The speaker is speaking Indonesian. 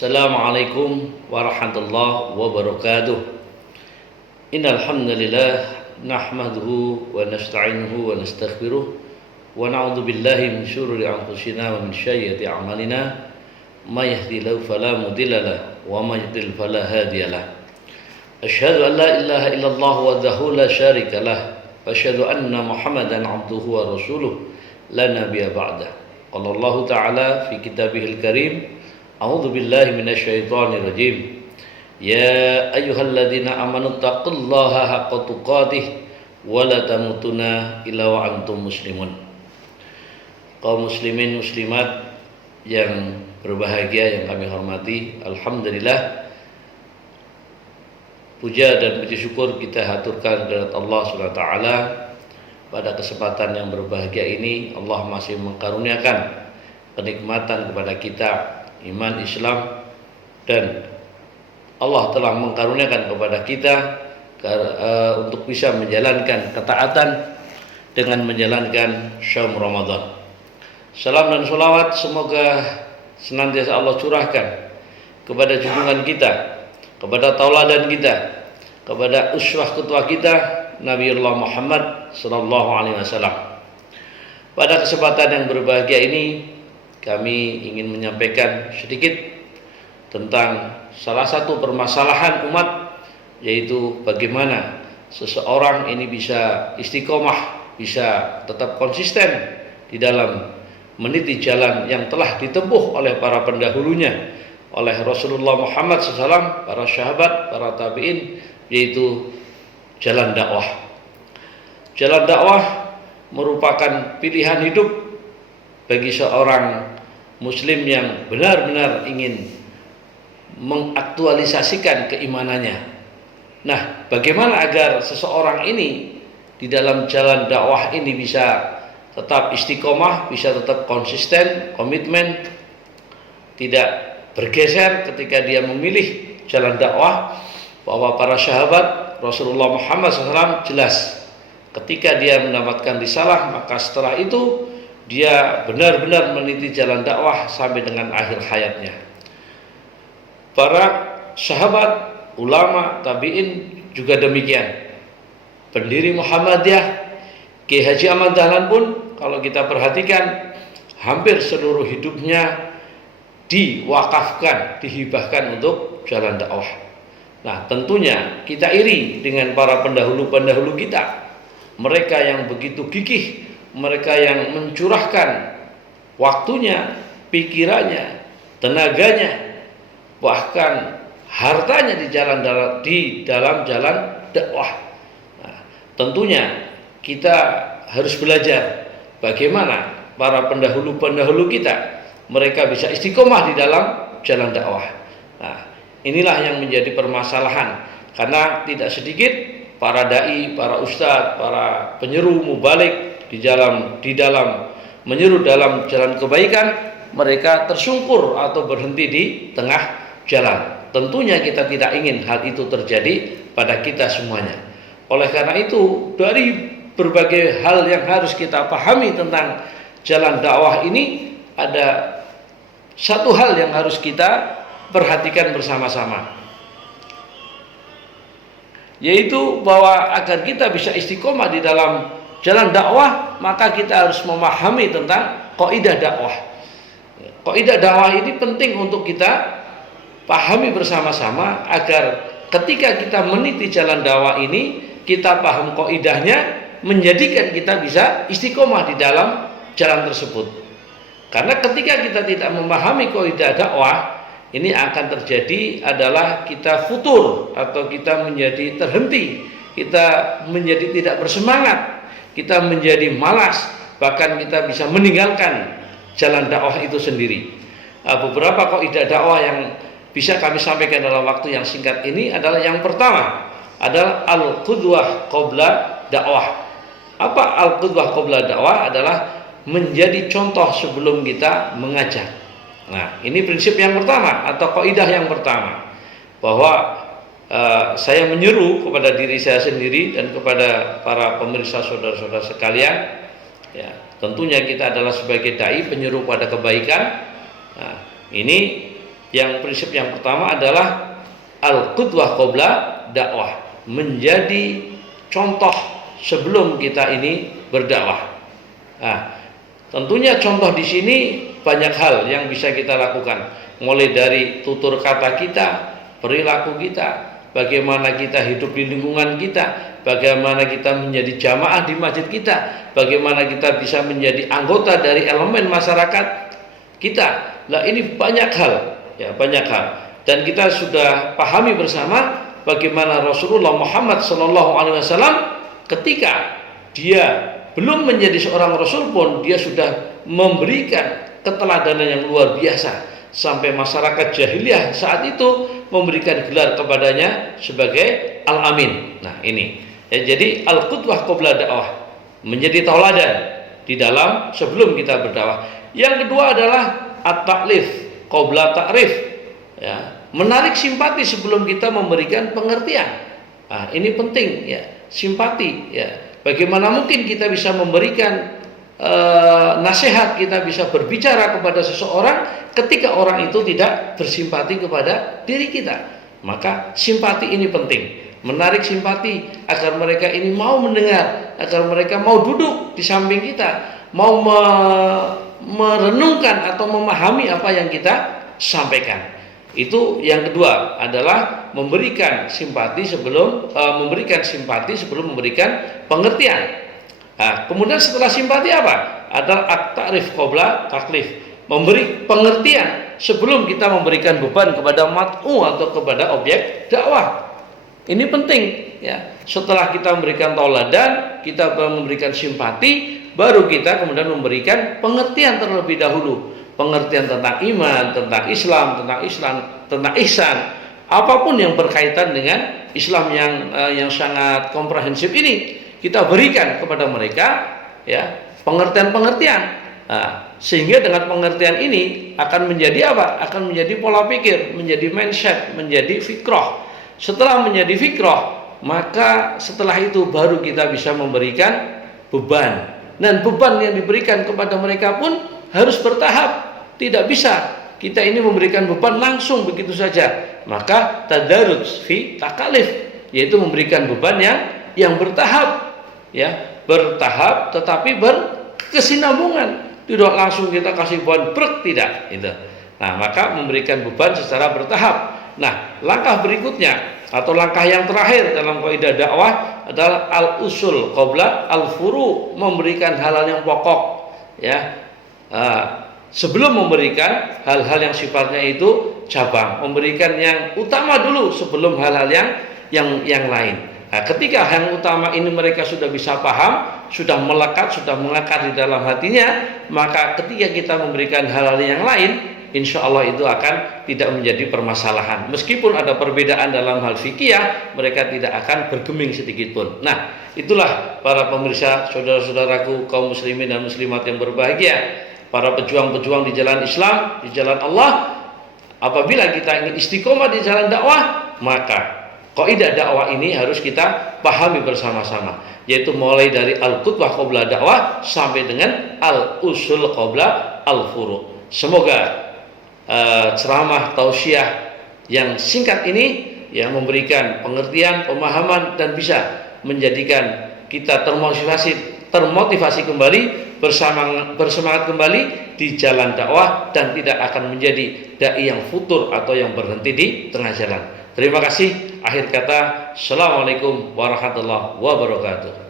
Assalamualaikum warahmatullahi wabarakatuh. Innal hamdalillah nahmaduhu wa nasta'inuhu wa nastaghfiruh wa na'udzu billahi min syururi anfusina wa min sayyiati a'malina. May yahdihillahu fala mudilla lahu wa may yudlil fala hadiya lahu. Asyhadu an la ilaha illallah wahdahu la syarika lahu wa asyhadu anna Muhammadan 'abduhu wa rasuluh la nabiyya ba'da. Qala Allah ta'ala fi kitabihil karim, a'udzu billahi minasyaitonir rajim. Ya ayyuhalladzina amanu taqullaha haqqa tuqatih wa la tamutunna illa wa antum muslimun. Kaum muslimin muslimat yang berbahagia yang kami hormati, alhamdulillah puja dan puji syukur kita haturkan kepada Allah Subhanahu wa taala. Pada kesempatan yang berbahagia ini Allah masih mengkaruniakan kenikmatan kepada kita, iman Islam, dan Allah telah mengkaruniakan kepada kita untuk bisa menjalankan ketaatan dengan menjalankan syahum Ramadan. Salam dan salawat semoga senantiasa Allah curahkan kepada junjungan kita, kepada tauladan kita, kepada uswah ketua kita Nabiullah Muhammad sallallahu alaihi wasallam. Pada kesempatan yang berbahagia ini kami ingin menyampaikan sedikit tentang salah satu permasalahan umat, yaitu bagaimana seseorang ini bisa istiqomah, bisa tetap konsisten di dalam meniti jalan yang telah ditempuh oleh para pendahulunya, oleh Rasulullah Muhammad SAW, para sahabat, para tabi'in, yaitu jalan dakwah. Jalan dakwah merupakan pilihan hidup bagi seorang muslim yang benar-benar ingin mengaktualisasikan keimanannya. Nah, bagaimana agar seseorang ini di dalam jalan dakwah ini bisa tetap istiqomah, bisa tetap konsisten, komitmen, tidak bergeser ketika dia memilih jalan dakwah? Bahwa para sahabat Rasulullah Muhammad SAW jelas ketika dia mendapatkan risalah, maka setelah itu dia benar-benar meniti jalan dakwah sampai dengan akhir hayatnya. Para sahabat, ulama, tabi'in juga demikian. Pendiri Muhammadiyah, Kiai Haji Ahmad Dahlan pun kalau kita perhatikan hampir seluruh hidupnya diwakafkan, dihibahkan untuk jalan dakwah. Nah, tentunya kita iri dengan para pendahulu-pendahulu kita. Mereka yang begitu gigih, mereka yang mencurahkan waktunya, pikirannya, tenaganya, bahkan hartanya di dalam jalan dakwah. Nah, tentunya kita harus belajar bagaimana para pendahulu-pendahulu kita mereka bisa istiqomah di dalam jalan dakwah. Nah, inilah yang menjadi permasalahan, karena tidak sedikit para dai, para ustadz, para penyeru mubalik di dalam menyeru dalam jalan kebaikan, mereka tersungkur atau berhenti di tengah jalan. Tentunya kita tidak ingin hal itu terjadi pada kita semuanya. Oleh karena itu, dari berbagai hal yang harus kita pahami tentang jalan dakwah ini, ada satu hal yang harus kita perhatikan bersama-sama, yaitu bahwa agar kita bisa istiqomah di dalam jalan dakwah, maka kita harus memahami tentang kaidah dakwah. Kaidah dakwah ini penting untuk kita pahami bersama-sama agar ketika kita meniti jalan dakwah ini, kita paham kaidahnya, menjadikan kita bisa istiqomah di dalam jalan tersebut. Karena ketika kita tidak memahami kaidah dakwah, ini akan terjadi adalah kita futur atau kita menjadi terhenti, kita menjadi tidak bersemangat, kita menjadi malas, bahkan kita bisa meninggalkan jalan dakwah itu sendiri. Beberapa kaidah dakwah yang bisa kami sampaikan dalam waktu yang singkat ini adalah yang pertama adalah al-qudwah qabla dakwah. Apa al-qudwah qabla dakwah? Adalah menjadi contoh sebelum kita mengajak. Nah, ini prinsip yang pertama atau kaidah yang pertama, bahwa saya menyeru kepada diri saya sendiri dan kepada para pemirsa saudara-saudara sekalian, ya, tentunya kita adalah sebagai dai penyeru pada kebaikan. Nah, ini Yang prinsip yang pertama adalah al-qudwah qabla dakwah, menjadi contoh sebelum kita ini berdakwah. Nah, tentunya contoh di sini banyak hal yang bisa kita lakukan, mulai dari tutur kata kita, perilaku kita, bagaimana kita hidup di lingkungan kita, bagaimana kita menjadi jamaah di masjid kita, bagaimana kita bisa menjadi anggota dari elemen masyarakat kita. Nah, ini banyak hal, ya banyak hal. Dan kita sudah pahami bersama bagaimana Rasulullah Muhammad SAW ketika dia belum menjadi seorang Rasul pun dia sudah memberikan keteladanan yang luar biasa, sampai masyarakat jahiliyah saat itu memberikan gelar kepadanya sebagai Al-Amin. Nah ini ya, jadi al-qudwah qabla dakwah, menjadi tauladan di dalam sebelum kita berdakwah. Yang kedua adalah at-taklif qabla ta'rif, ya, menarik simpati sebelum kita memberikan pengertian. Nah, ini penting ya, simpati ya. Bagaimana mungkin kita bisa memberikan nasihat, kita bisa berbicara kepada seseorang ketika orang itu tidak bersimpati kepada diri kita. Maka simpati ini penting, menarik simpati agar mereka ini mau mendengar, agar mereka mau duduk di samping kita, mau merenungkan atau memahami apa yang kita sampaikan. Itu yang kedua adalah memberikan simpati sebelum memberikan pengertian. Nah, kemudian setelah simpati apa? Adalah at-ta'rif qabla taklif, memberi pengertian sebelum kita memberikan beban kepada mat'u atau kepada objek dakwah. Ini penting ya. Setelah kita memberikan tauladan, kita memberikan simpati, baru kita kemudian memberikan pengertian terlebih dahulu. Pengertian tentang iman, tentang Islam, tentang ihsan, apapun yang berkaitan dengan Islam yang sangat komprehensif ini kita berikan kepada mereka ya, pengertian-pengertian. Nah, sehingga dengan pengertian ini akan menjadi apa? Akan menjadi pola pikir, menjadi mindset, menjadi fikrah. Setelah menjadi fikrah, maka setelah itu baru kita bisa memberikan beban. Dan beban yang diberikan kepada mereka pun harus bertahap. Tidak bisa kita ini memberikan beban langsung begitu saja. Maka tadarruj fi takalif, yaitu memberikan beban yang bertahap, ya, bertahap tetapi berkesinambungan. Tidak langsung kita kasih beban brek, tidak itu. Nah, maka memberikan beban secara bertahap. Nah, langkah berikutnya atau langkah yang terakhir dalam kaidah dakwah adalah al-usul qabla al-furu, memberikan hal-hal yang pokok ya. Sebelum memberikan hal-hal yang sifatnya itu cabang, memberikan yang utama dulu sebelum hal-hal yang lain. Nah, ketika yang utama ini mereka sudah bisa paham, sudah melekat, sudah mengakar di dalam hatinya, maka ketika kita memberikan hal-hal yang lain, insya Allah itu akan tidak menjadi permasalahan. Meskipun ada perbedaan dalam hal fikih, mereka tidak akan bergeming sedikit pun. Nah, itulah para pemirsa, saudara-saudaraku kaum muslimin dan muslimat yang berbahagia, para pejuang-pejuang di jalan Islam, di jalan Allah. Apabila kita ingin istiqomah di jalan dakwah, maka kaidah dakwah ini harus kita pahami bersama-sama, yaitu mulai dari al-qudwah qabla dakwah sampai dengan al-usul qabla al-furu'. Semoga ceramah tausiah yang singkat ini yang memberikan pengertian, pemahaman, dan bisa menjadikan kita termotivasi kembali, bersemangat kembali di jalan dakwah, dan tidak akan menjadi dai yang futur atau yang berhenti di tengah jalan. Terima kasih. Akhir kata, assalamualaikum warahmatullahi wabarakatuh.